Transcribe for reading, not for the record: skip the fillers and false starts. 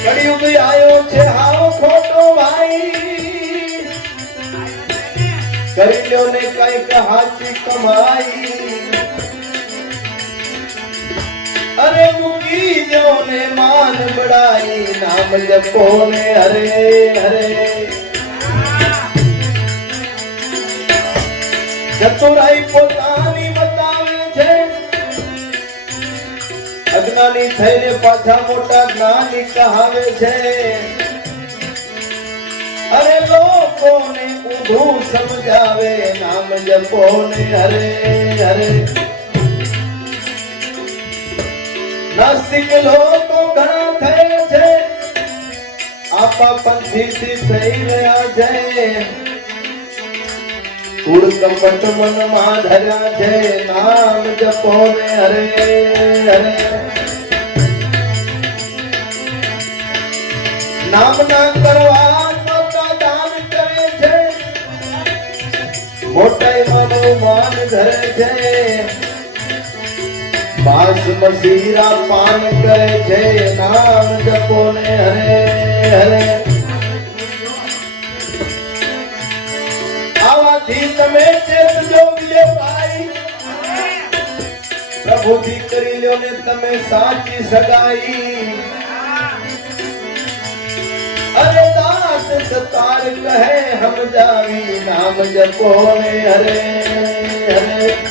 કળિયુગ આયો છે હાવ ખોટો ભાઈ કરી લ્યો ને કઈક હાચી કમાઈ અરે મૂકી લ્યો ને માન બડાઈ નામ જપો ને હરે હરે ચતુરાઈ પોતાની બતાવે છે અજ્ઞાની થઈને પાછા મોટા જ્ઞાની કહાવે છે અરે લોકોને ઊંધું સમજાવે નામ જપો ને હરે હરે નાસ્તિક લોકો ઘણા થયા છે આપા પંથીથી થઈ રહ્યા છે કુળ કપટ મનમાં ધર્યા છે નામ જપો ને હરે હરે નામ ના કરવા મોટા દાન કરે છે મોટાઈ માનું માન ધરે છે બાસ મસીરા પાન કરે છે નામ જપો ને હરે હરે આવાથી તમે ચેતજો વિજય ભાઈ પ્રભુથી કરી લ્યો ને તમે સાચી સગાઈ અરે દાસ સતાર કહે હમ જાવી નામ જપો ને હરે હરે